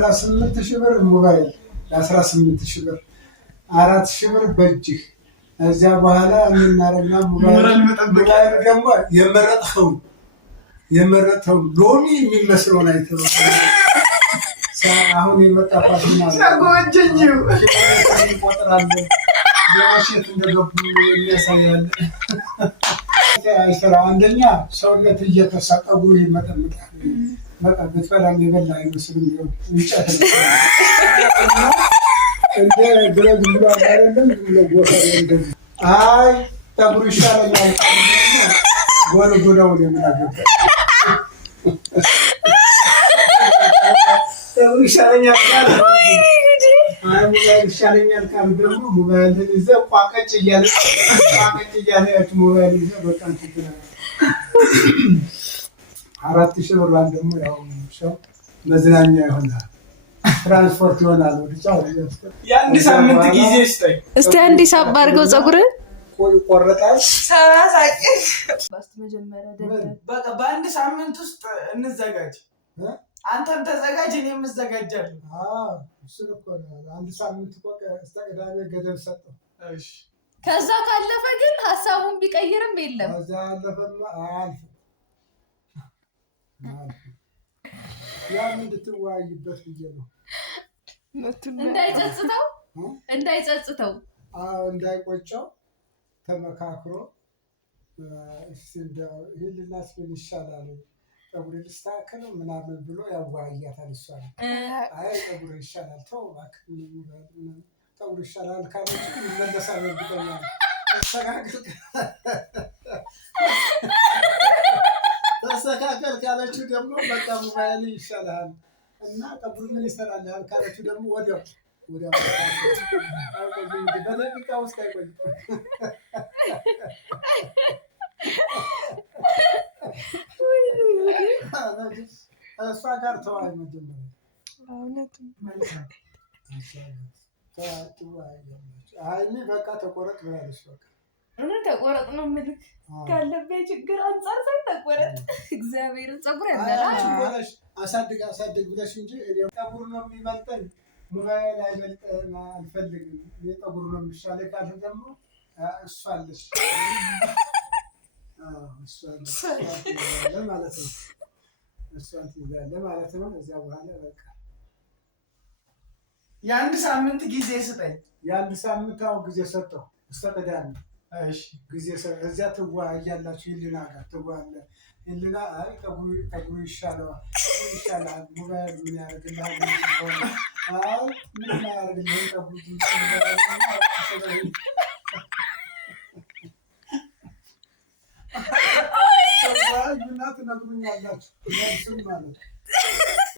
18,000 ብር ሞባይል ለ18,000 ብር 4,000 ብር በእጅህ እዚያ በኋላ እናረና ሞባይል ደግሞ የመረጥኸው ሎሚ የሚመስለውን አይተው አሁን የመጣፋትና ሰጎንጀኝው ይቆጥራል ያሽት እንደገቡ የሚያሳያል አይሰራ አንደኛ ሰውነት እየተሳቀቡ ይመጣል በቃ በትፈራም የበላ አይመስልም ይሁን እንጨት እንደ ግረግ ብሎ አይደለም ለጎፈር እንደዚህ አይ ተብሩ ይሻለኛል ጎልጎለው ለምናገር ተብሩ ይሻለኛል ሞባይል ይሻለኛል ካሉ ደግሞ ሞባይል ይዘህ ቋቀጭ እያለ ሞባይል ይዘህ በቃ እንትናል 4,000 ብር ደግሞ ያው ሰው መዝናኛ ይሆናል ትራንስፖርት ይሆናል ወዲቻው የአንድ ሳምንት ጊዜ ስጠኝ እስቲ አንድ ሳብ አድርገው ፀጉርን ቆረጣል ሰራሳቂ ባስት መጀመሪያ በቃ በአንድ ሳምንት ውስጥ እንዘጋጅ አንተም ተዘጋጅ እኔም እዘጋጃለሁ እሱ እኮ አንድ ሳምንት እኮ እስከቅዳሜ ገደብ ሰጠው እሺ ከዛ ካለፈ ግን ሐሳቡን ቢቀይርም የለም ከዛ ያለፈማ አልፍ ያን እንድትወያይበት ብዬ ነው እንዳይጸጽተው እንዳይቆጨው ተመካክሮ ይህልናስ ምን ይሻላል ፀጉር ልስተካከል ምናምን ብሎ ያወያያታል እሷ አይ ፀጉር ይሻላል ተው እባክህ ፀጉር ይሻላል ካለች ይመለሳል እርግጠኛ ተስተካከል ካለችው ደግሞ በቃ ሞባይል ይሻላል እና ፀጉር ምን ይሰራልሃል ካለችው ደግሞ ወዲያው በደቂቃ ውስጥ አይቆይም እሷ ጋር ተወያይ መጀመሪያ አይኔ በቃ ተቆረጥ ብላለች በቃ ተቆረጥ ነው የምልክ ካለበት ችግር አንጻር ተቆረጥ እግዚአብሔርን ፀጉር ያመላሽ አሳድግ ብለሽ እንጂ ፀጉር ነው የሚበልጠን ሞባይል አይበልጠን አልፈልግም የፀጉር ነው የሚሻለኝ ካለ ደግሞ እሷ አለች ማለት ነው እሷን ትይዛለህ ማለት ነው እዚያ በኋላ በቃ የአንድ ሳምንት ጊዜ ስጠኝ የአንድ ሳምንት ጊዜ ሰጠው እስከ ቅዳሜ እሺ ጊዜ እዚያ ትወያያላችሁ ህሊና ጋር ትወያያለህ ህሊና አይ ፀጉሩ ይሻላል ሞባይል ምን ያደርግልሃል አይ ምን ያደርግልሃል ፀጉሩ ትነግሩኛላችሁ ማለት